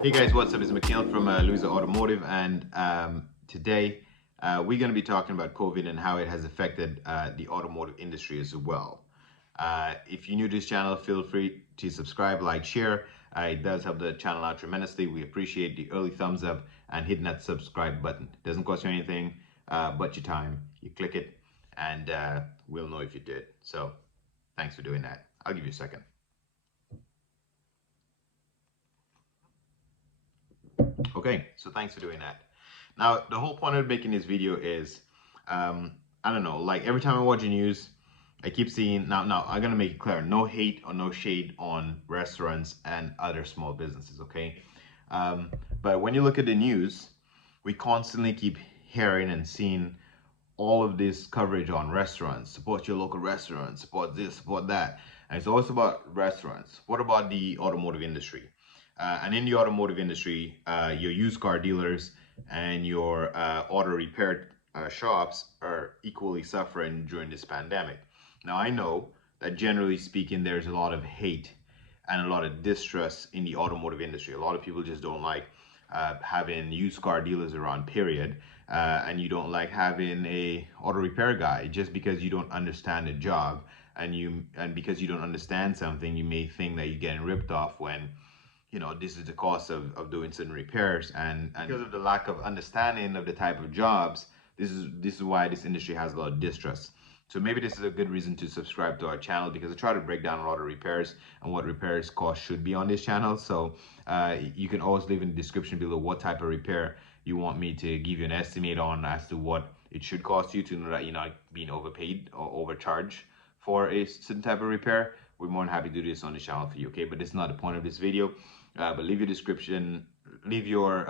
Hey guys, what's up? It's Mikhail from Automotive, and today we're going to be talking about COVID and how it has affected the automotive industry as well. If you're new to this channel, feel free to subscribe, like, share. It does help the channel out tremendously. We appreciate the early thumbs up and hitting that subscribe button. It doesn't cost you anything but your time. You click it, and we'll know if you did. So thanks for doing that. I'll give you a second. Okay, so thanks for doing that. Now, the whole point of making this video is, I don't know, like every time I watch the news, I keep seeing, now I'm gonna make it clear, no hate or no shade on restaurants and other small businesses, okay? Um, but when you look at the news, we constantly keep hearing and seeing all of this coverage on restaurants. Support your local restaurants, support this, support that. And it's always about restaurants. What about the automotive industry? And in the automotive industry, your used car dealers and your auto repair shops are equally suffering during this pandemic. Now, I know that generally speaking, there's a lot of hate and a lot of distrust in the automotive industry. A lot of people just don't like having used car dealers around, period. And you don't like having a auto repair guy just because you don't understand the job, and because you don't understand something, you may think that you're getting ripped off when this is the cost of doing certain repairs, and because of the lack of understanding of the type of jobs, this is why this industry has a lot of distrust. So maybe this is a good reason to subscribe to our channel, because I try to break down a lot of repairs and what repairs cost should be on this channel. So you can always leave in the description below what type of repair you want me to give you an estimate on as to what it should cost you, to know that you're not being overpaid or overcharged for a certain type of repair. We're more than happy to do this on the channel for you, okay? But this is not the point of this video. But leave your description, leave your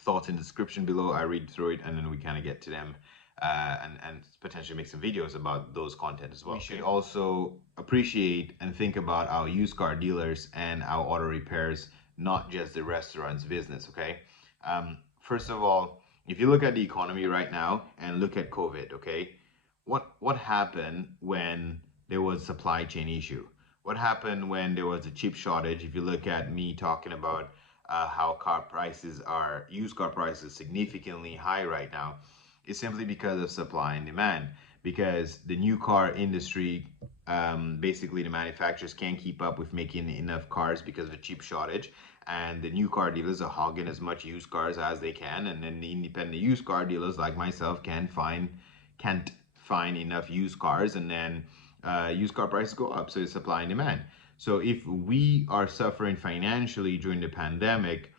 thoughts in the description below. I read through it, and then we kind of get to them, and potentially make some videos about those content as well. We should also appreciate and think about our used car dealers and our auto repairs, not just the restaurant's business, okay? First of all, if you look at the economy right now and look at COVID, okay, what happened when there was supply chain issue? What happened when there was a chip shortage? If you look at me talking about how used car prices significantly high right now, it's simply because of supply and demand. Because the new car industry, basically the manufacturers can't keep up with making enough cars because of the chip shortage, and the new car dealers are hogging as much used cars as they can, and then the independent used car dealers like myself can't find enough used cars, and then used car prices go up. So it's supply and demand. So if we are suffering financially during the pandemic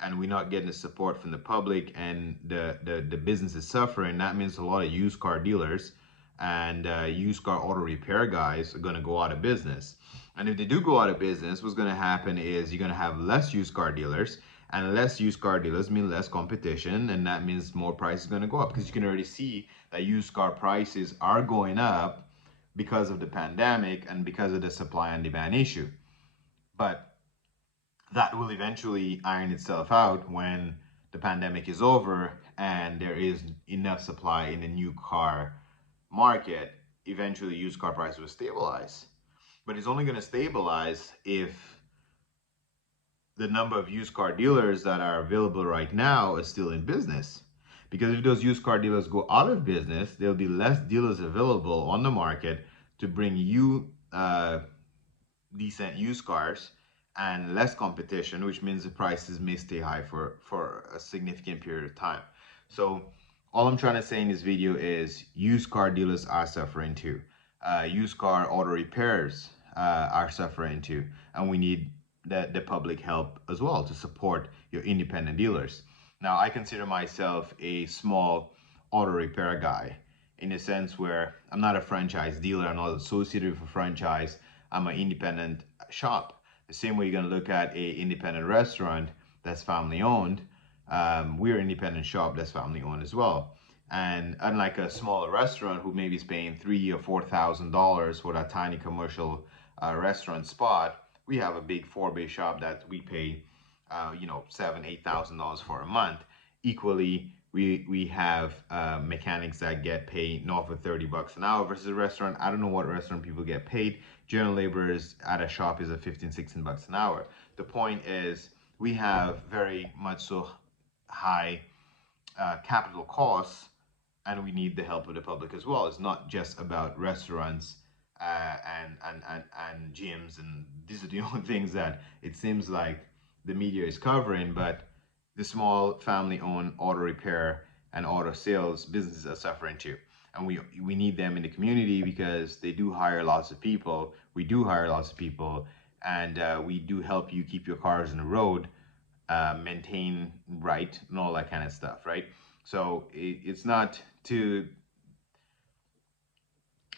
and we're not getting the support from the public, and the business is suffering, that means a lot of used car dealers and used car auto repair guys are going to go out of business. And if they do go out of business, what's going to happen is you're going to have less used car dealers, and less used car dealers mean less competition, and that means more prices going to go up, because you can already see that used car prices are going up because of the pandemic and because of the supply and demand issue. But that will eventually iron itself out when the pandemic is over and there is enough supply in the new car market. Eventually used car prices will stabilize. But it's only going to stabilize if the number of used car dealers that are available right now is still in business. Because if those used car dealers go out of business, there'll be less dealers available on the market to bring you decent used cars, and less competition, which means the prices may stay high for a significant period of time. So all I'm trying to say in this video is used car dealers are suffering too. Used car auto repairs are suffering too. And we need the public help as well to support your independent dealers. Now, I consider myself a small auto repair guy, in a sense where I'm not a franchise dealer, I'm not associated with a franchise, I'm an independent shop. The same way you're going to look at a independent restaurant that's family owned, we're an independent shop that's family owned as well. And unlike a smaller restaurant who maybe is paying $3,000 or $4,000 for that tiny commercial restaurant spot, we have a big 4-bay shop that we pay $7,000, $8,000 for a month. Equally, we have mechanics that get paid north of $30 an hour versus a restaurant. I don't know what restaurant people get paid. General laborers at a shop is at 15, $16 an hour. The point is we have very much so high capital costs, and we need the help of the public as well. It's not just about restaurants and gyms, and these are the only things that it seems like the media is covering. But the small family-owned auto repair and auto sales businesses are suffering too, and we need them in the community because they do hire lots of people. We do hire lots of people, and we do help you keep your cars on the road, maintain right, and all that kind of stuff, right? So it's not to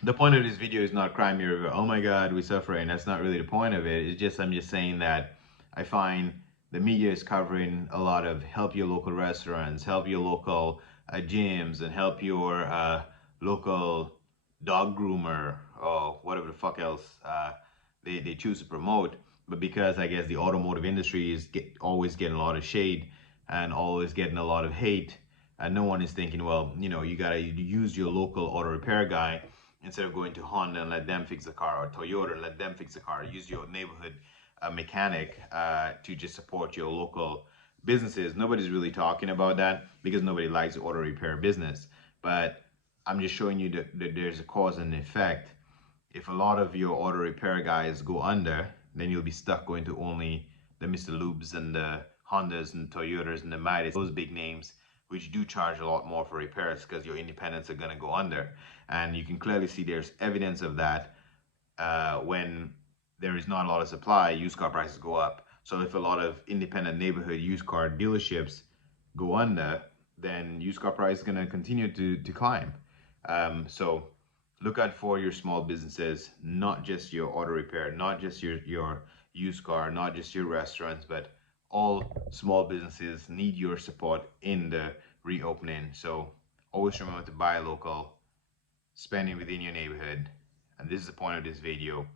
the point of this video is not crime your oh my god we suffering. That's not really the point of it. It's just I'm just saying that I find the media is covering a lot of help your local restaurants, help your local gyms, and help your local dog groomer or whatever the fuck else they choose to promote. But because I guess the automotive industry is always getting a lot of shade and always getting a lot of hate, and no one is thinking, well, you gotta use your local auto repair guy instead of going to Honda and let them fix the car, or Toyota and let them fix the car. Use your neighborhood mechanic to just support your local businesses. Nobody's really talking about that because nobody likes the auto repair business. But I'm just showing you that there's a cause and effect. If a lot of your auto repair guys go under, then you'll be stuck going to only the Mr. Lubes and the Hondas and Toyotas and the Midas, those big names, which do charge a lot more for repairs because your independents are going to go under. And you can clearly see there's evidence of that when there is not a lot of supply, used car prices go up. So if a lot of independent neighborhood used car dealerships go under, then used car price is going to continue to climb. So look out for your small businesses, not just your auto repair, not just your used car, not just your restaurants, but all small businesses need your support in the reopening. So always remember to buy local, spending within your neighborhood. And this is the point of this video.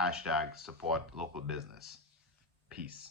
Hashtag support local business. Peace.